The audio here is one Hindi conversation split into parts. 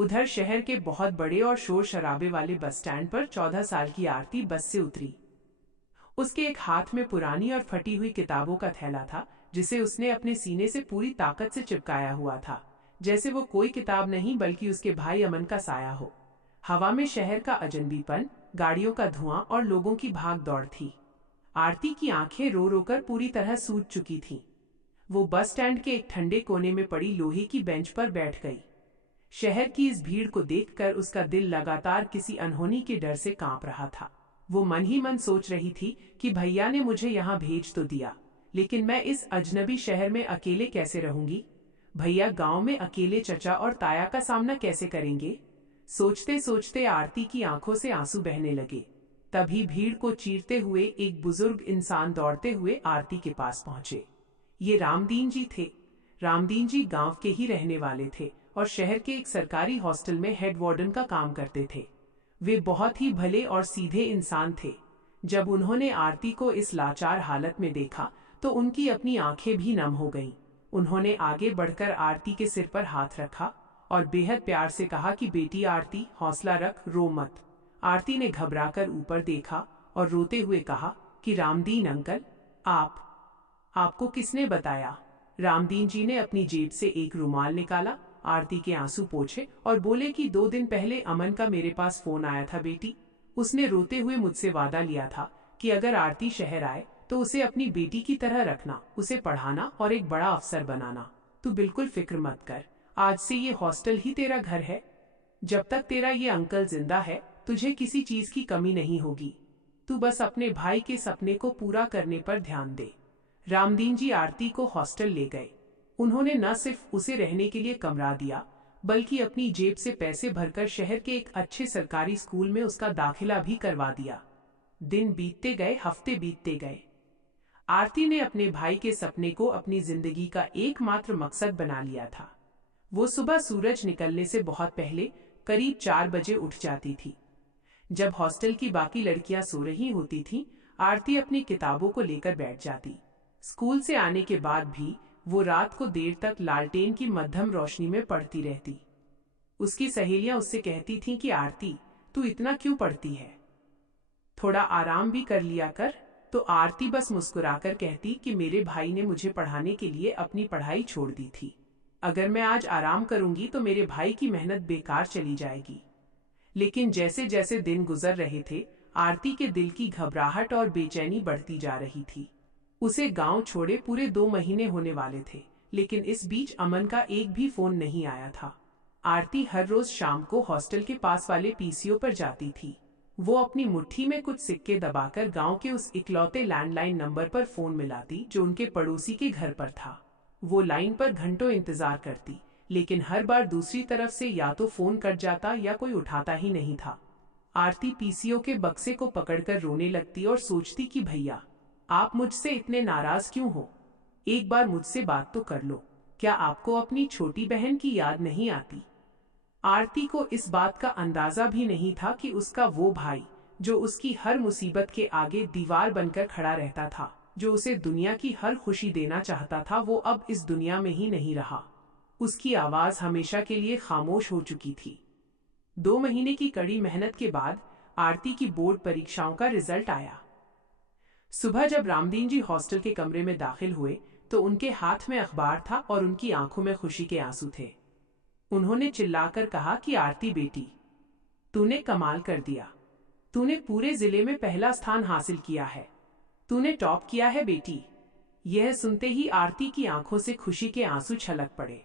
उधर शहर के बहुत बड़े और शोर शराबे वाले बस स्टैंड पर 14 साल की आरती बस से उतरी। उसके एक हाथ में पुरानी और फटी हुई किताबों का थैला था, जिसे उसने अपने सीने से पूरी ताकत से चिपकाया हुआ था, जैसे वो कोई किताब नहीं बल्कि उसके भाई अमन का साया हो। हवा में शहर का अजनबीपन, गाड़ियों का धुआं और लोगों की भाग दौड़ थी। आरती की आंखें रो रो कर पूरी तरह सूज चुकी थीं। वो बस स्टैंड के एक ठंडे कोने में पड़ी लोहे की बेंच पर बैठ गई। शहर की इस भीड़ को देखकर उसका दिल लगातार किसी अनहोनी के डर से कांप रहा था। वो मन ही मन सोच रही थी कि भैया ने मुझे यहाँ भेज तो दिया, लेकिन मैं इस अजनबी शहर में अकेले कैसे रहूंगी? भैया गांव में अकेले चचा और ताया का सामना कैसे करेंगे? सोचते सोचते आरती की आंखों से आंसू बहने लगे। तभी भीड़ को चीरते हुए एक बुजुर्ग इंसान दौड़ते हुए आरती के पास पहुंचे। ये रामदीन जी थे। रामदीन जी गांव के ही रहने वाले थे और शहर के एक सरकारी हॉस्टल में हेड वार्डन का काम करते थे। वे बहुत ही भले और सीधे इंसान थे। जब उन्होंने आरती को इस लाचार हालत में देखा तो उनकी अपनी आंखें भी नम हो गईं। उन्होंने आगे बढ़कर आरती के सिर पर हाथ रखा और बेहद प्यार से कहा कि बेटी आरती, हौसला रख, रो मत। आरती ने घबराकर ऊपर देखा और रोते हुए कहा कि रामदीन अंकल, आपको किसने बताया? रामदीन जी ने अपनी जेब से एक रुमाल निकाला, आरती के आंसू पोंछे और बोले कि 2 दिन पहले अमन का मेरे पास फोन आया था बेटी। उसने रोते हुए मुझसे वादा लिया था कि अगर आरती शहर आए तो उसे अपनी बेटी की तरह रखना, उसे पढ़ाना और एक बड़ा अफसर बनाना। तू बिल्कुल फिक्र मत कर, आज से ये हॉस्टल ही तेरा घर है। जब तक तेरा ये अंकल जिंदा है तुझे किसी चीज की कमी नहीं होगी। तू बस अपने भाई के सपने को पूरा करने पर ध्यान दे। रामदीन जी आरती को हॉस्टल ले गए। उन्होंने न सिर्फ उसे रहने के लिए कमरा दिया, बल्कि अपनी जेब से पैसे भरकर शहर के एक अच्छे सरकारी स्कूल में उसका दाखिला भी करवा दिया। दिन बीतते गए, हफ्ते बीतते गए। आरती ने अपने भाई के सपने को अपनी जिंदगी का एकमात्र मकसद बना लिया था। वो सुबह सूरज निकलने से बहुत पहले करीब 4 बजे उठ जाती थी। जब हॉस्टल की बाकी लड़कियां सो रही होती थीं, आरती अपनी किताबों को लेकर बैठ जाती। स्कूल से आने के बाद भी वो रात को देर तक लालटेन की मध्यम रोशनी में पढ़ती रहती। उसकी सहेलियां उससे कहती थीं कि आरती, तू इतना क्यों पढ़ती है? थोड़ा आराम भी कर लिया कर। तो आरती बस मुस्कुराकर कहती कि मेरे भाई ने मुझे पढ़ाने के लिए अपनी पढ़ाई छोड़ दी थी। अगर मैं आज आराम करूंगी तो मेरे भाई की मेहनत बेकार चली जाएगी। लेकिन जैसे जैसे दिन गुजर रहे थे, आरती के दिल की घबराहट और बेचैनी बढ़ती जा रही थी। उसे गांव छोड़े पूरे 2 महीने होने वाले थे, लेकिन इस बीच अमन का एक भी फोन नहीं आया था। आरती हर रोज शाम को हॉस्टल के पास वाले पीसीओ पर जाती थी। वो अपनी मुट्ठी में कुछ सिक्के दबाकर गांव के उस इकलौते लैंडलाइन नंबर पर फोन मिलाती जो उनके पड़ोसी के घर पर था। वो लाइन पर घंटों इंतजार करती, लेकिन हर बार दूसरी तरफ से या तो फोन कट जाता या कोई उठाता ही नहीं था। आरती पीसीओ के बक्से को पकड़कर रोने लगती और सोचती कि भैया, आप मुझसे इतने नाराज क्यों हो? एक बार मुझसे बात तो कर लो। क्या आपको अपनी छोटी बहन की याद नहीं आती? आरती को इस बात का अंदाजा भी नहीं था कि उसका वो भाई, जो उसकी हर मुसीबत के आगे दीवार बनकर खड़ा रहता था, जो उसे दुनिया की हर खुशी देना चाहता था, वो अब इस दुनिया में ही नहीं रहा। उसकी आवाज हमेशा के लिए खामोश हो चुकी थी। 2 महीने की कड़ी मेहनत के बाद आरती की बोर्ड परीक्षाओं का रिजल्ट आया। सुबह जब रामदीन जी हॉस्टल के कमरे में दाखिल हुए तो उनके हाथ में अखबार था और उनकी आंखों में खुशी के आंसू थे। उन्होंने चिल्लाकर कहा कि आरती बेटी, तूने कमाल कर दिया। तूने पूरे जिले में पहला स्थान हासिल किया है। तूने टॉप किया है बेटी। यह सुनते ही आरती की आंखों से खुशी के आंसू छलक पड़े।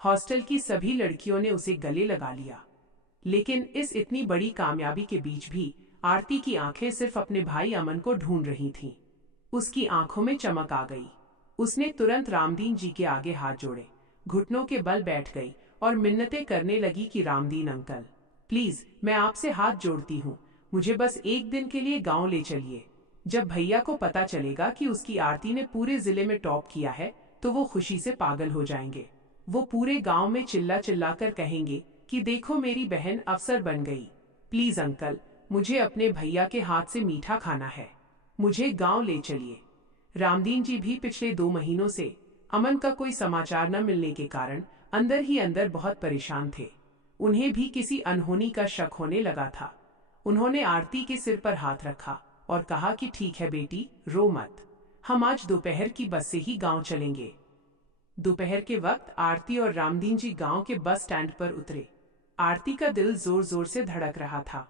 हॉस्टल की सभी लड़कियों ने उसे गले लगा लिया। लेकिन इस इतनी बड़ी कामयाबी के बीच भी आरती की आंखें सिर्फ अपने भाई अमन को ढूंढ रही थीं। उसकी आंखों में चमक आ गई। उसने तुरंत रामदीन जी के आगे हाथ जोड़े, घुटनों के बल बैठ गई और मिन्नतें करने लगी कि रामदीन अंकल, प्लीज, मैं आपसे हाथ जोड़ती हूँ, मुझे बस एक दिन के लिए गांव ले चलिए। जब भैया को पता चलेगा कि उसकी आरती ने पूरे जिले में टॉप किया है तो वो खुशी से पागल हो जाएंगे। वो पूरे गांव में चिल्ला चिल्ला कर कहेंगे कि देखो मेरी बहन अफसर बन गई। प्लीज अंकल, मुझे अपने भैया के हाथ से मीठा खाना है, मुझे गांव ले चलिए। रामदीन जी भी पिछले 2 महीनों से अमन का कोई समाचार न मिलने के कारण अंदर ही अंदर बहुत परेशान थे। उन्हें भी किसी अनहोनी का शक होने लगा था। उन्होंने आरती के सिर पर हाथ रखा और कहा कि ठीक है बेटी, रो मत, हम आज दोपहर की बस से ही गांव चलेंगे। दोपहर के वक्त आरती और रामदीन जी गांव के बस स्टैंड पर उतरे। आरती का दिल जोर जोर से धड़क रहा था।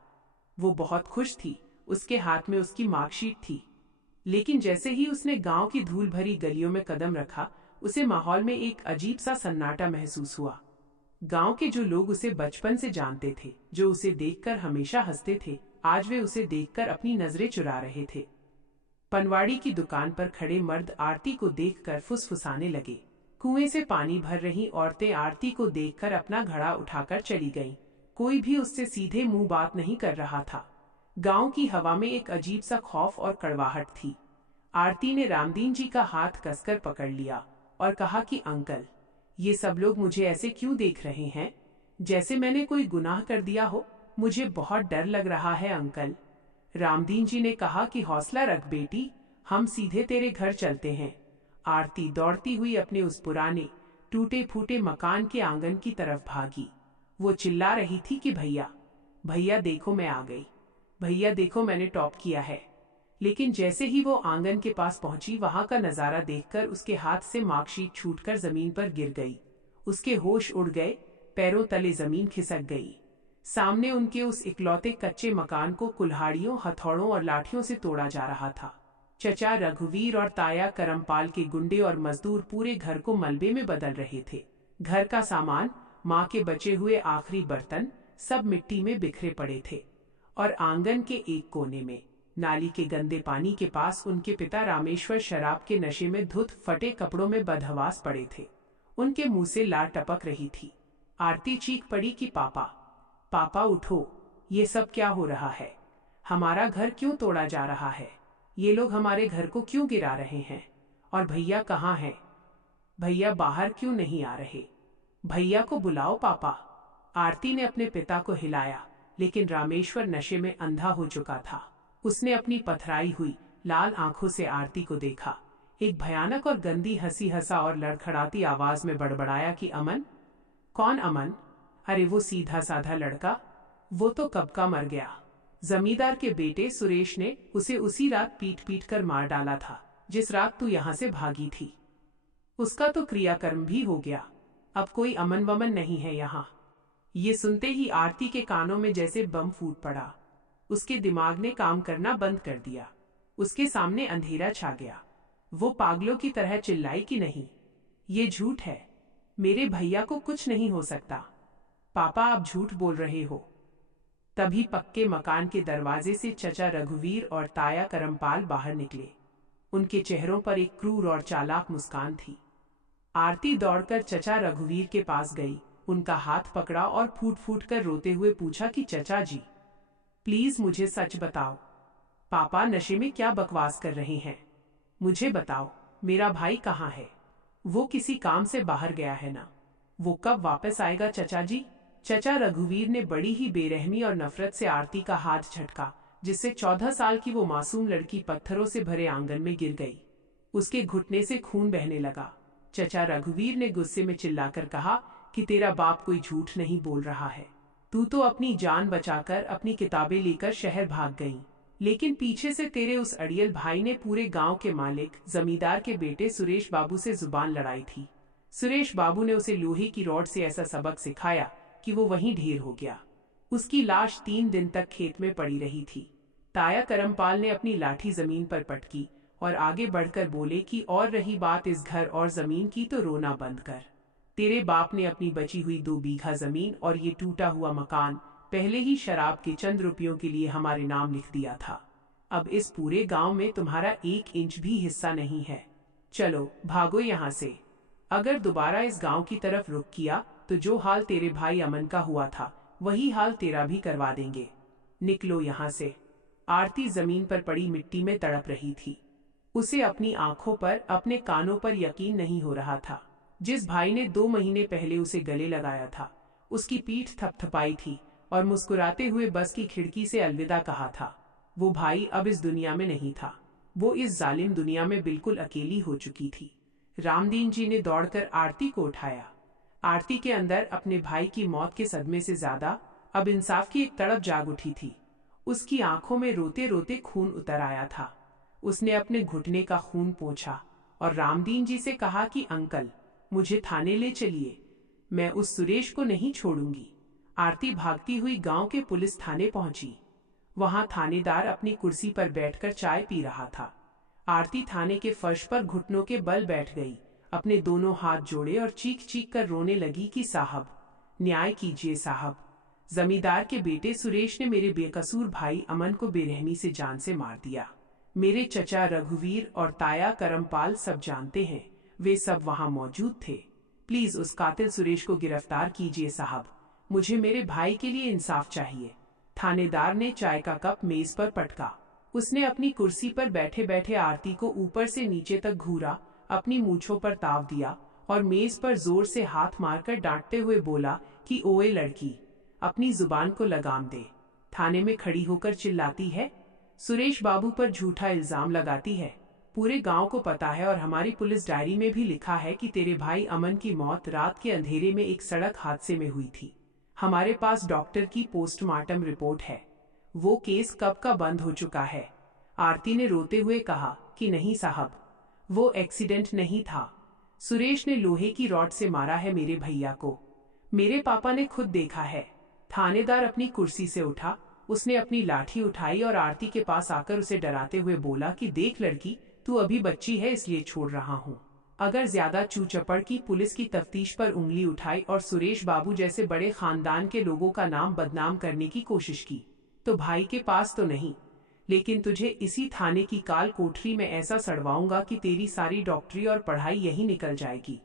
वो बहुत खुश थी, उसके हाथ में उसकी मार्कशीट थी। लेकिन जैसे ही उसने गांव की धूल भरी गलियों में कदम रखा, उसे माहौल में एक अजीब सा सन्नाटा महसूस हुआ। गांव के जो लोग उसे बचपन से जानते थे, जो उसे देखकर हमेशा हंसते थे, आज वे उसे देखकर अपनी नजरें चुरा रहे थे। पनवाड़ी की दुकान पर खड़े मर्द आरती को देखकर फुसफुसाने लगे। कुएं से पानी भर रही औरतें आरती को देखकर अपना घड़ा उठाकर चली गईं। कोई भी उससे सीधे मुंह बात नहीं कर रहा था। गांव की हवा में एक अजीब सा खौफ और कड़वाहट थी। आरती ने रामदीन जी का हाथ कसकर पकड़ लिया और कहा कि अंकल, ये सब लोग मुझे ऐसे क्यों देख रहे हैं, जैसे मैंने कोई गुनाह कर दिया हो। मुझे बहुत डर लग रहा है अंकल। रामदीन जी ने कहा कि हौसला रख बेटी, हम सीधे तेरे घर चलते हैं। आरती दौड़ती हुई अपने उस पुराने टूटे फूटे मकान के आंगन की तरफ भागी। वो चिल्ला रही थी कि भैया, भैया देखो मैं आ गई, भैया देखो मैंने टॉप किया है। लेकिन जैसे ही वो आंगन के पास पहुंची, वहां का नजारा देखकर उसके हाथ से मार्कशीट छूटकर जमीन पर गिर गई। उसके होश उड़ गए, पैरों तले जमीन खिसक गई। सामने उनके उस इकलौते कच्चे मकान को कुल्हाड़ियों, हथौड़ों और लाठियों से तोड़ा जा रहा था। चचा रघुवीर और ताया करमपाल के गुंडे और मजदूर पूरे घर को मलबे में बदल रहे थे। घर का सामान, माँ के बचे हुए आखिरी बर्तन, सब मिट्टी में बिखरे पड़े थे। और आंगन के एक कोने में नाली के गंदे पानी के पास उनके पिता रामेश्वर शराब के नशे में धुत फटे कपड़ों में बदहवास पड़े थे। उनके मुंह से लार टपक रही थी। आरती चीख पड़ी कि पापा, पापा उठो, ये सब क्या हो रहा है? हमारा घर क्यों तोड़ा जा रहा है? ये लोग हमारे घर को क्यों गिरा रहे हैं? और भैया कहाँ हैं? भैया बाहर क्यों नहीं आ रहे? भैया को बुलाओ पापा। आरती ने अपने पिता को हिलाया, लेकिन रामेश्वर नशे में अंधा हो चुका था। उसने अपनी पथराई हुई लाल आंखों से आरती को देखा, एक भयानक और गंदी हंसी हंसा और लड़खड़ाती आवाज में बड़बड़ाया कि अमन? कौन अमन? अरे वो सीधा साधा लड़का, वो तो कब का मर गया। जमींदार के बेटे सुरेश ने उसे उसी रात पीट पीट कर मार डाला था, जिस रात तू यहाँ से भागी थी। उसका तो क्रियाकर्म भी हो गया, अब कोई अमन वमन नहीं है यहाँ। ये सुनते ही आरती के कानों में जैसे बम फूट पड़ा। उसके दिमाग ने काम करना बंद कर दिया। उसके सामने अंधेरा छा गया। वो पागलों की तरह चिल्लाई कि नहीं, ये झूठ है, मेरे भैया को कुछ नहीं हो सकता। पापा आप झूठ बोल रहे हो। तभी पक्के मकान के दरवाजे से चचा रघुवीर और ताया करमपाल बाहर निकले। उनके चेहरों पर एक क्रूर और चालाक मुस्कान थी। आरती दौड़कर चचा रघुवीर के पास गई, उनका हाथ पकड़ा और फूट फूट कर रोते हुए पूछा कि चचा जी, प्लीज मुझे सच बताओ, पापा नशे में क्या बकवास कर रहे हैं? मुझे बताओ, मेरा भाई कहाँ है? वो किसी काम से बाहर गया है ना? वो कब वापस आएगा चचा जी? चचा रघुवीर ने बड़ी ही बेरहमी और नफरत से आरती का हाथ झटका, जिससे 14 साल की वो मासूम लड़की पत्थरों से भरे आंगन में गिर गई। उसके घुटने से खून बहने लगा। चचा रघुवीर ने गुस्से में चिल्लाकर कहा कि तेरा बाप कोई झूठ नहीं बोल रहा है। तू तो अपनी जान बचाकर अपनी किताबें लेकर शहर भाग गई, लेकिन पीछे से तेरे उस अड़ियल भाई ने पूरे गांव के मालिक जमींदार के बेटे सुरेश बाबू से जुबान लड़ाई थी। सुरेश बाबू ने उसे लोहे की रॉड से ऐसा सबक सिखाया कि वो वहीं ढेर हो गया। उसकी लाश 3 दिन तक खेत में पड़ी रही थी। ताया करमपाल ने अपनी लाठी जमीन पर पटकी और आगे बढ़कर बोले कि और रही बात इस घर और जमीन की, तो रोना बंद कर। तेरे बाप ने अपनी बची हुई 2 बीघा जमीन और ये टूटा हुआ मकान पहले ही शराब के चंद रुपयों के लिए हमारे नाम लिख दिया था। अब इस पूरे गांव में तुम्हारा 1 इंच भी हिस्सा नहीं है। चलो भागो यहाँ से। अगर दोबारा इस गांव की तरफ रुख किया तो जो हाल तेरे भाई अमन का हुआ था, वही हाल तेरा भी करवा देंगे। निकलो यहाँ से। आरती जमीन पर पड़ी मिट्टी में तड़प रही थी। उसे अपनी आंखों पर, अपने कानों पर यकीन नहीं हो रहा था। जिस भाई ने 2 महीने पहले उसे गले लगाया था, उसकी पीठ थपथपाई थी और मुस्कुराते हुए बस की खिड़की से अलविदा कहा था, वो भाई अब इस दुनिया में नहीं था। वो इस जालिम दुनिया में बिल्कुल अकेली हो चुकी थी। रामदीन जी ने दौड़कर आरती को उठाया। आरती के अंदर अपने भाई की मौत के सदमे से ज्यादा अब इंसाफ की एक तड़प जाग उठी थी। उसकी आंखों में रोते रोते खून उतर आया था। उसने अपने घुटने का खून पोंछा और रामदीन जी से कहा कि अंकल, मुझे थाने ले चलिए, मैं उस सुरेश को नहीं छोड़ूंगी। आरती भागती हुई गांव के पुलिस थाने पहुंची। वहां थानेदार अपनी कुर्सी पर बैठकर चाय पी रहा था। आरती थाने के फर्श पर घुटनों के बल बैठ गई, अपने दोनों हाथ जोड़े और चीख चीख कर रोने लगी कि साहब, न्याय कीजिए साहब। जमींदार के बेटे सुरेश ने मेरे बेकसूर भाई अमन को बेरहमी से जान से मार दिया। मेरे चचा रघुवीर और ताया करमपाल सब जानते हैं, वे सब वहां मौजूद थे। प्लीज उस कातिल सुरेश को गिरफ्तार कीजिए साहब, मुझे मेरे भाई के लिए इंसाफ चाहिए। थानेदार ने चाय का कप मेज पर पटका। उसने अपनी कुर्सी पर बैठे बैठे आरती को ऊपर से नीचे तक घूरा, अपनी मूंछों पर ताव दिया और मेज पर जोर से हाथ मारकर डांटते हुए बोला कि ओए लड़की, अपनी जुबान को लगाम दे। थाने में खड़ी होकर चिल्लाती है, सुरेश बाबू पर झूठा इल्जाम लगाती है। पूरे गांव को पता है और हमारी पुलिस डायरी में भी लिखा है कि तेरे भाई अमन की मौत रात के अंधेरे में एक सड़क हादसे में हुई थी। हमारे पास डॉक्टर की पोस्टमार्टम रिपोर्ट है। वो केस कब का बंद हो चुका है। आरती ने रोते हुए कहा कि नहीं साहब, वो एक्सीडेंट नहीं था। सुरेश ने लोहे की रॉड से मारा है मेरे भैया को। मेरे पापा ने खुद देखा है। थानेदार अपनी कुर्सी से उठा, उसने अपनी लाठी उठाई और आरती के पास आकर उसे डराते हुए बोला कि देख लड़की, तू अभी बच्ची है इसलिए छोड़ रहा हूँ। अगर ज्यादा चूचपड़ की पुलिस की तफ्तीश पर उंगली उठाई और सुरेश बाबू जैसे बड़े खानदान के लोगों का नाम बदनाम करने की कोशिश की तो भाई के पास तो नहीं, लेकिन तुझे इसी थाने की काल कोठरी में ऐसा सड़वाऊंगा कि तेरी सारी डॉक्टरी और पढ़ाई यही निकल जाएगी।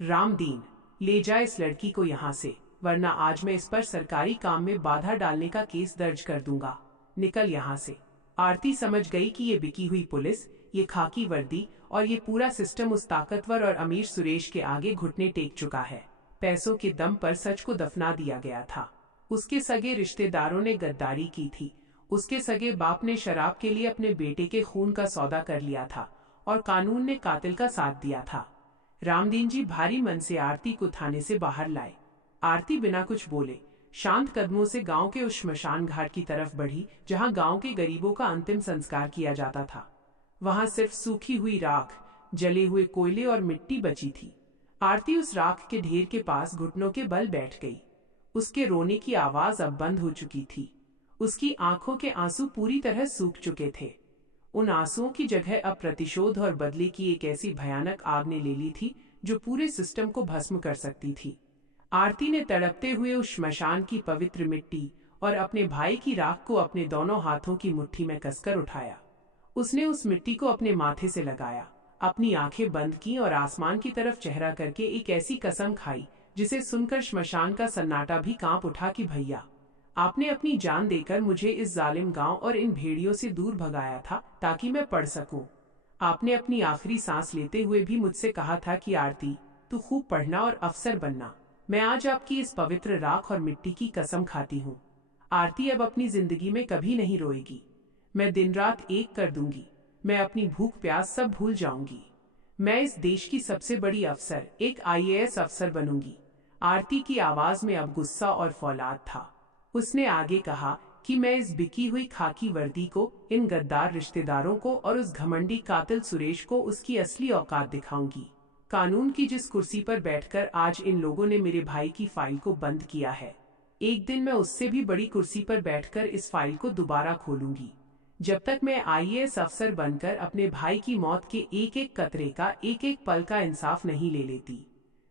रामदीन, ले जा इस लड़की को यहाँ से, वरना आज मैं इस पर सरकारी काम में बाधा डालने का केस दर्ज कर दूंगा। निकल यहाँ से। आरती समझ गई कि ये बिकी हुई पुलिस, ये खाकी वर्दी और ये पूरा सिस्टम उस ताकतवर और अमीर सुरेश के आगे घुटने टेक चुका है। पैसों के दम पर सच को दफना दिया गया था। उसके सगे रिश्तेदारों ने गद्दारी की थी। उसके सगे बाप ने शराब के लिए अपने बेटे के खून का सौदा कर लिया था और कानून ने कातिल का साथ दिया था। रामदीन जी भारी मन से आरती को थाने से बाहर लाए। आरती बिना कुछ बोले शांत कदमों से गांव के उस श्मशान घाट की तरफ बढ़ी जहां गांव के गरीबों का अंतिम संस्कार किया जाता था। वहां सिर्फ सूखी हुई राख, जले हुए कोयले और मिट्टी बची थी। आरती उस राख के ढेर के पास घुटनों के बल बैठ गई। उसके रोने की आवाज अब बंद हो चुकी थी। उसकी आंखों के आंसू पूरी तरह सूख चुके थे। उन आंसुओं की जगह अब प्रतिशोध और बदले की एक ऐसी भयानक आग ने ले ली थी जो पूरे सिस्टम को भस्म कर सकती थी। आरती ने तड़पते हुए उस श्मशान की पवित्र मिट्टी और अपने भाई की राख को अपने दोनों हाथों की मुट्ठी में कसकर उठाया। उसने उस मिट्टी को अपने माथे से लगाया, अपनी आंखें बंद की और आसमान की तरफ चेहरा करके एक ऐसी कसम खाई जिसे सुनकर श्मशान का सन्नाटा भी कांप उठा कि भैया, आपने अपनी जान देकर मुझे इस जालिम गांव और इन भेड़ियों से दूर भगाया था ताकि मैं पढ़ सकूं। आपने अपनी आखिरी सांस लेते हुए भी मुझसे कहा था कि आरती, तू खूब पढ़ना और अफसर बनना। मैं आज आपकी इस पवित्र राख और मिट्टी की कसम खाती हूँ। आरती अब अपनी जिंदगी में कभी नहीं रोएगी। मैं दिन रात एक कर दूंगी। मैं अपनी भूख प्यास सब भूल जाऊंगी। मैं इस देश की सबसे बड़ी अफसर, एक IAS अफसर बनूंगी। आरती की आवाज में अब गुस्सा और फौलाद था। उसने आगे कहा कि मैं इस बिकी हुई खाकी वर्दी को, इन गद्दार रिश्तेदारों को और उस घमंडी कातिल सुरेश को उसकी असली औकात दिखाऊंगी। कानून की जिस कुर्सी पर बैठकर आज इन लोगों ने मेरे भाई की फाइल को बंद किया है, एक दिन मैं उससे भी बड़ी कुर्सी पर बैठकर इस फाइल को दोबारा खोलूंगी। जब तक मैं IAS अफसर बनकर अपने भाई की मौत के एक एक कतरे का, एक एक पल का इंसाफ नहीं ले लेती,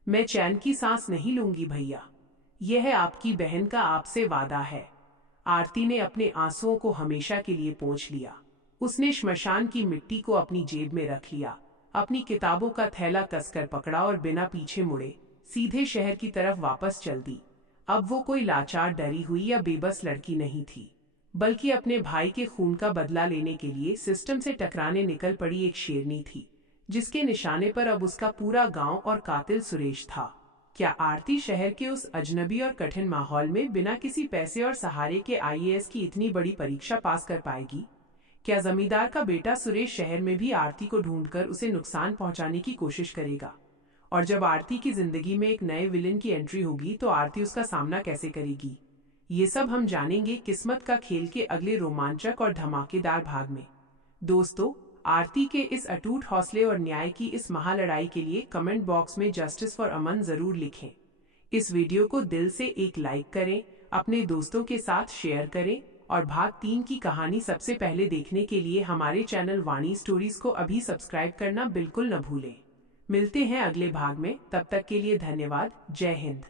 मैं चैन की सांस नहीं लूंगी भैया। यह है आपकी बहन का आपसे वादा है। आरती ने अपने आंसुओं को हमेशा के लिए पोंछ लिया। उसने श्मशान की मिट्टी को अपनी जेब में रख लिया, अपनी किताबों का थैला कसकर पकड़ा और बिना पीछे मुड़े सीधे शहर की तरफ वापस चल दी। अब वो कोई लाचार, डरी हुई या बेबस लड़की नहीं थी, बल्कि अपने भाई के खून का बदला लेने के लिए सिस्टम से टकराने निकल पड़ी एक शेरनी थी, जिसके निशाने पर अब उसका पूरा गांव और कातिल सुरेश था। क्या आरती शहर के उस अजनबी और कठिन माहौल में बिना किसी पैसे और सहारे के IAS की इतनी बड़ी परीक्षा पास कर पाएगी? क्या जमींदार का बेटा सुरेश शहर में भी आरती को ढूंढकर उसे नुकसान पहुंचाने की कोशिश करेगा? और जब आरती की जिंदगी में एक नए विलेन की एंट्री होगी तो आरती उसका सामना कैसे करेगी, ये सब हम जानेंगे किस्मत का खेल के अगले रोमांचक और धमाकेदार भाग में। दोस्तों, आरती के इस अटूट हौसले और न्याय की इस महालड़ाई के लिए कमेंट बॉक्स में जस्टिस फॉर अमन जरूर लिखें। इस वीडियो को दिल से एक लाइक करें, अपने दोस्तों के साथ शेयर करें और भाग 3 की कहानी सबसे पहले देखने के लिए हमारे चैनल वाणी स्टोरीज को अभी सब्सक्राइब करना बिल्कुल न भूलें। मिलते हैं अगले भाग में, तब तक के लिए धन्यवाद। जय हिंद।